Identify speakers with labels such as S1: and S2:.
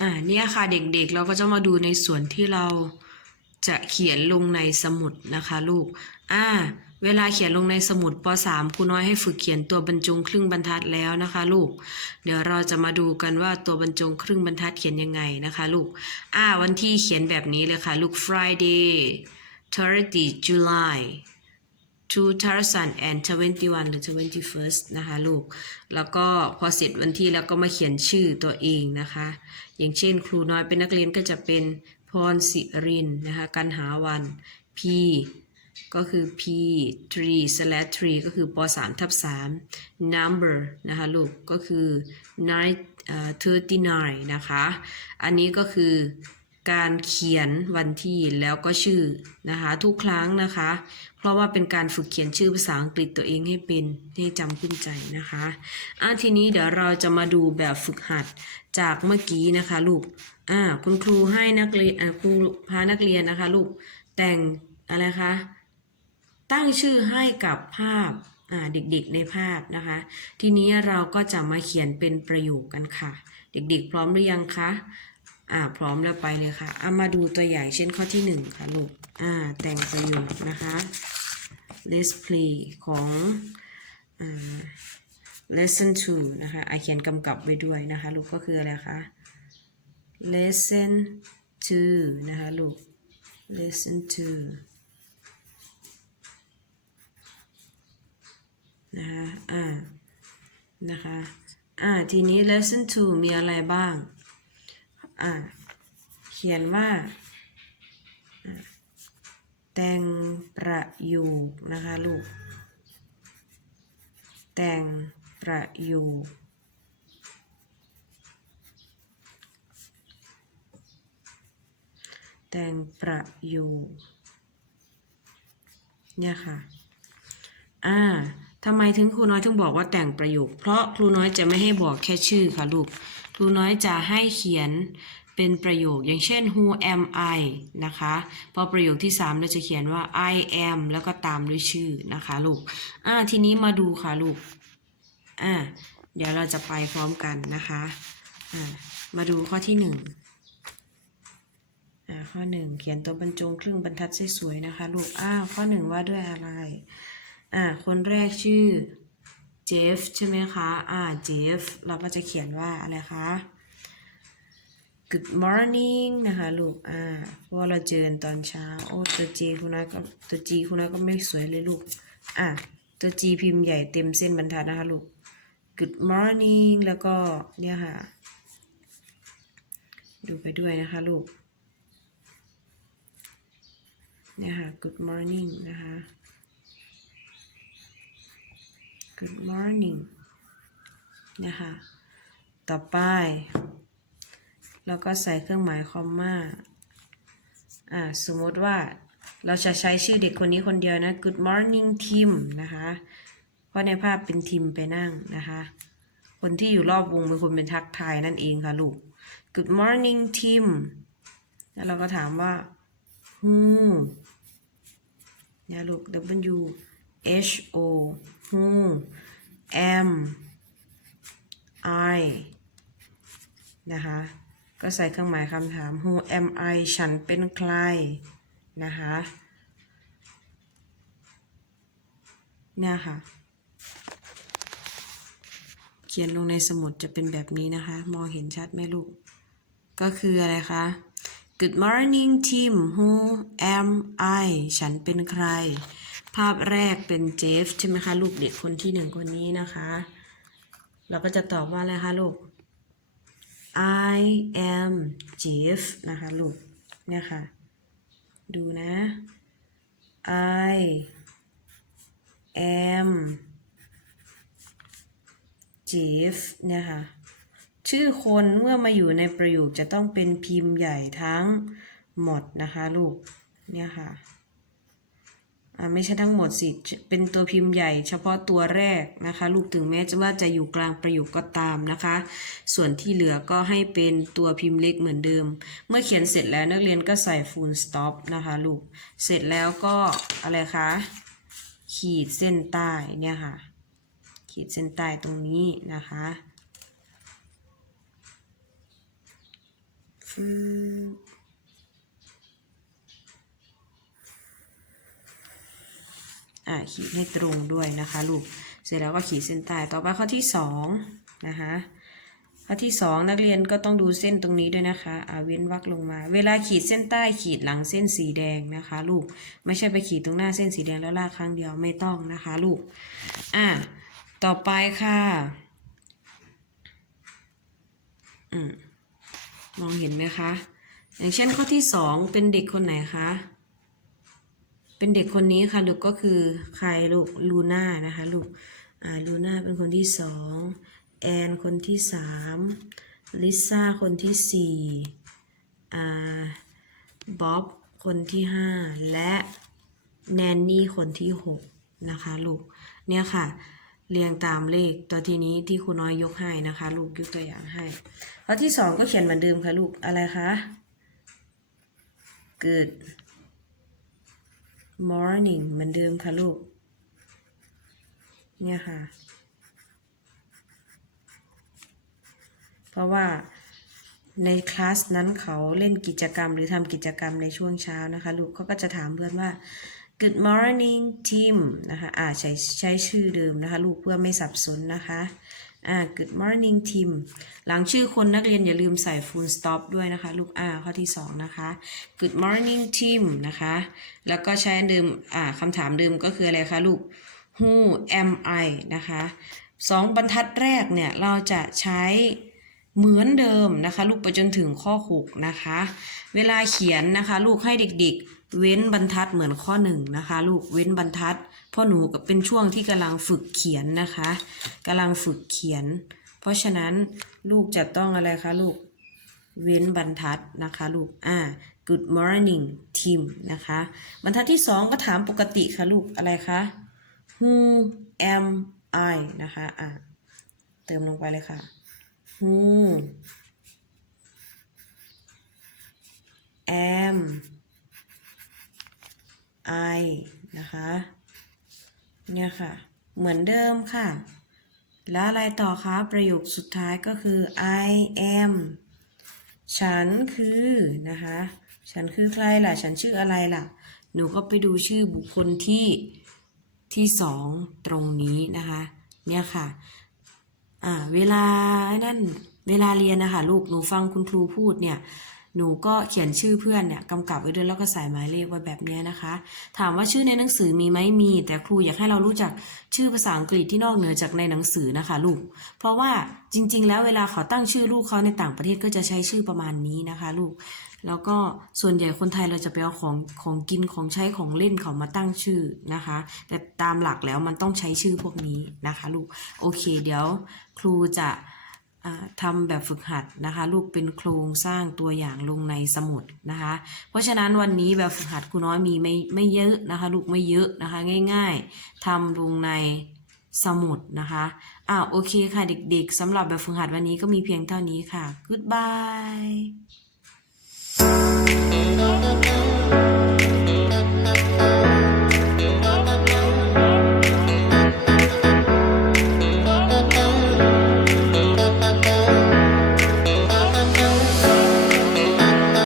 S1: อ่าเนี่ยค่ะเด็กๆเราก็จะมาดูในส่วนที่เราจะเขียนลงในสมุดนะคะลูก อ่า เวลาเขียนลงในสมุดป .3 ครูน้อยให้ฝึกเขียนตัวบรรจงครึ่งบรรทัดแล้วนะคะลูก เดี๋ยวเราจะมาดูกันว่าตัวบรรจงครึ่งบรรทัดเขียนยังไงนะคะลูก อ่า วันที่เขียนแบบนี้เลยค่ะลูก Friday 30 July 2021 หรือ 21st นะคะลูก แล้วก็พอเสร็จวันที่แล้วก็มาเขียนชื่อตัวเองนะคะ อย่างเช่นครูน้อยเป็นนักเรียนก็จะเป็นพรศิรินนะคะกันหาวัน P ก็คือ P 3 slash 3ก็คือป3ทับ3 number นะคะลูก ก็คือ nine เอ่อ39 นะคะ อันนี้ก็คือ การเขียนวันที่แล้วก็ชื่อนะคะทุกครั้งนะคะ เพราะว่าเป็นการฝึกเขียนชื่อภาษาอังกฤษตัวเองให้เป็นให้จำขึ้นใจนะคะอะทีนี้เดี๋ยวเราจะมาดูแบบฝึกหัดจากเมื่อกี้นะคะลูกอ่าคุณครูให้นักเรียนครูพานักเรียนนะคะลูกแต่งอะไรคะตั้งชื่อให้กับภาพอ่าเด็กๆในภาพนะคะ ทีนี้เราก็จะมาเขียนเป็นประโยคกันค่ะ เด็กๆ พร้อมหรือยังคะ อ่า พร้อมแล้วไปเลยค่ะเอามาดูตัวอย่างเช่นข้อที่หนึ่งค่ะลูก อ่า แต่งประโยคนะคะ let's play ของอ่า lesson 2 นะคะอาเขียนกำกับไว้ด้วยนะคะ ลูกก็คืออะไรคะ lesson 2 นะคะ ลูก lesson 2 นะคะ อ่า นะคะ อ่า ทีนี้ lesson 2 มีอะไรบ้าง อ่าเขียนว่าแต่งประโยคนะคะลูก แต่งประโยคแต่งประโยคเนี่ยค่ะ อ่าทำไมถึงครูน้อยถึงบอกว่าแต่งประโยค เพราะครูน้อยจะไม่ให้บอกแค่ชื่อค่ะลูก ครูน้อยจะให้เขียนเป็นประโยคอย่างเช่น who am I นะคะ พอประโยคที่ 3 เราจะเขียนว่า I am แล้วก็ตามด้วยชื่อนะคะลูก อ่า ทีนี้มาดูค่ะลูก อ่า เดี๋ยวเราจะไปพร้อมกันนะคะ อ่า มาดูข้อที่1อ่าข้อ1เขียนตัวบรรจงครึ่งบรรทัดสวยๆนะคะ ลูก อ้าว ข้อ1ว่าด้วยอะไร อ่า คนแรกชื่อ เจฟใช่ไหมคะ อ่าเจฟเราก็จะเขียนว่าอะไรคะ Good morning นะคะลูก อ่า เพราะว่าเราเจอตอนเช้า โอ้ ตัว J คุณน้อยก็ ตัว G คุณน้อยก็ไม่สวยเลยลูก อ่าตัว G พิมพ์ใหญ่เต็มเส้นบรรทัดนะคะลูก Good morning แล้วก็เนี่ยค่ะ ดูไปด้วยนะคะลูก เนี่ยค่ะ Good morning นะคะ Good morning นะคะ ต่อไปแล้วก็ใส่เครื่องหมายคอมมาอ่าสมมติว่าเราจะใช้ชื่อเด็กคนนี้คนเดียวนะ Good morning Tim นะคะ เพราะในภาพเป็นทิมไปนั่งนะคะ คนที่อยู่รอบวงเป็นคนเป็นทักทายนั่นเองค่ะลูก Good morning Tim แล้วเราก็ถามว่า who เนี่ยลูก W H O who am I นะคะ ก็ใส่เครื่องหมายคำถาม who am I ฉันเป็นใคร นะคะ เนี่ยค่ะ เขียนลงในสมุดจะเป็นแบบนี้นะคะ มองเห็นชัดไหมลูก ก็คืออะไรคะ Good morning Tim who am I ฉันเป็นใคร ภาพแรกเป็นเจฟใช่ไหมคะลูกเด็กคนที่หนึ่งคนนี้นะคะ เราก็จะตอบว่าอะไรคะลูก I am Jeff นะคะลูกเนี่ยค่ะ ดูนะ I am Jeff เนี่ยค่ะ ชื่อคนเมื่อมาอยู่ในประโยคจะต้องเป็นพิมพ์ใหญ่ทั้งหมดนะคะลูก เนี่ยค่ะอ่า ไม่ใช่ทั้งหมดสิ เป็นตัวพิมพ์ใหญ่เฉพาะตัวแรกนะคะ ลูกถึงแม้จะว่าจะอยู่กลางประโยคก็ตามนะคะ ส่วนที่เหลือก็ให้เป็นตัวพิมพ์เล็กเหมือนเดิม เมื่อเขียนเสร็จแล้วนักเรียนก็ใส่ full stop นะคะลูก เสร็จแล้วก็อะไรคะ ขีดเส้นใต้เนี่ยค่ะ ขีดเส้นใต้ตรงนี้นะคะ ฟืบ อ่าขีดให้ตรงด้วยนะคะ ลูก เสร็จแล้วก็ขีดเส้นใต้ต่อไปข้อที่สองนะคะข้อที่สองนักเรียนก็ต้องดูเส้นตรงนี้ด้วยนะคะอ่าเว้นวรรคลงมา เวลาขีดเส้นใต้ขีดหลังเส้นสีแดงนะคะ ลูก ไม่ใช่ไปขีดตรงหน้าเส้นสีแดงแล้วลากครั้งเดียวไม่ต้องนะคะ ลูก อ่าต่อไปค่ะ อืมมองเห็นไหมคะ อย่างเช่นข้อที่สองเป็นเด็กคนไหนคะ เป็นเด็กคนนี้ค่ะลูกก็คือใครลูกลูน่านะคะลูกอ่าลูน่าเป็นคนที่สองแอนคนที่สามลิซ่าคนที่สี่อ่าบ๊อบคนที่ห้าและแนนนี่คนที่หกนะคะลูกเนี่ยค่ะเรียงตามเลขตัวทีนี้ที่ครูน้อยยกให้นะคะ ลูกยกตัวอย่างให้ข้อที่สองก็เขียนเหมือนเดิมค่ะลูกอะไรคะ good morning เหมือนเดิมค่ะลูก เนี่ยค่ะ เพราะว่าในคลาสนั้นเขาเล่นกิจกรรมหรือทำกิจกรรมในช่วงเช้านะคะลูกเขาก็จะถามเพื่อนว่า good morning team นะคะอ่าใช้ใช้ชื่อเดิมนะคะ ลูกเพื่อไม่สับสนนะคะ อ่า good morning team หลังชื่อคนนักเรียนอย่าลืมใส่ full stop ด้วยนะคะ ลูกอ่าข้อที่สองนะคะ good morning team นะคะ แล้วก็ใช้เดิมอ่าคำถามเดิมก็คืออะไรคะลูก who am I นะคะสองบรรทัดแรกเนี่ย เราจะใช้เหมือนเดิมนะคะ ลูกไปจนถึงข้อ 6 นะคะ เวลาเขียนนะคะ ลูกให้เด็กๆ เว้นบรรทัดเหมือนข้อ1นะคะ ลูกเว้นบรรทัดพ่อหนูกับเป็นช่วงที่กำลังฝึกเขียนนะคะกำลังฝึกเขียน เพราะฉะนั้นลูกจะต้องอะไรคะลูกเว้นบรรทัดนะคะลูกอ่า good morning team นะคะ บรรทัดที่สองก็ถามปกติค่ะลูกอะไรคะ who am I นะคะอ่าเติมลงไปเลยค่ะ who am I นะคะ เนี่ยค่ะ เหมือนเดิมค่ะ แล้วอะไรต่อคะประโยคสุดท้ายก็คือ I am ฉันคือนะคะ ฉันคือใครล่ะ ฉันชื่ออะไรล่ะ หนูก็ไปดูชื่อบุคคลที่ที่สองตรงนี้นะคะ เนี่ยค่ะ อ่า เวลานั่น เวลาเรียนนะคะลูก หนูฟังคุณครูพูดเนี่ย หนูก็เขียนชื่อเพื่อนเนี่ยกำกับไว้ด้วยแล้วก็ใส่หมายเลขไว้แบบนี้นะคะ ถามว่าชื่อในหนังสือมีไหมมี แต่ครูอยากให้เรารู้จักชื่อภาษาอังกฤษที่นอกเหนือจากในหนังสือนะคะลูก เพราะว่าจริง ๆ แล้วเวลาเขาตั้งชื่อลูกเขาในต่างประเทศก็จะใช้ชื่อประมาณนี้นะคะ ลูก แล้วก็ส่วนใหญ่คนไทยเราจะไปเอาของของกินของใช้ของเล่นเขามาตั้งชื่อนะคะ แต่ตามหลักแล้วมันต้องใช้ชื่อพวกนี้นะคะ ลูก โอเค เดี๋ยว ครูจะ ทำแบบฝึกหัดนะคะ ลูกเป็นโครงสร้างตัวอย่างลงในสมุดนะคะ เพราะฉะนั้นวันนี้แบบฝึกหัดครูน้อยมีไม่ไม่เยอะนะคะ ลูกไม่เยอะนะคะ ง่ายๆทำลงในสมุดนะคะอ่าโอเคค่ะเด็กๆสำหรับแบบฝึกหัดวันนี้ก็มีเพียงเท่านี้ค่ะ goodbye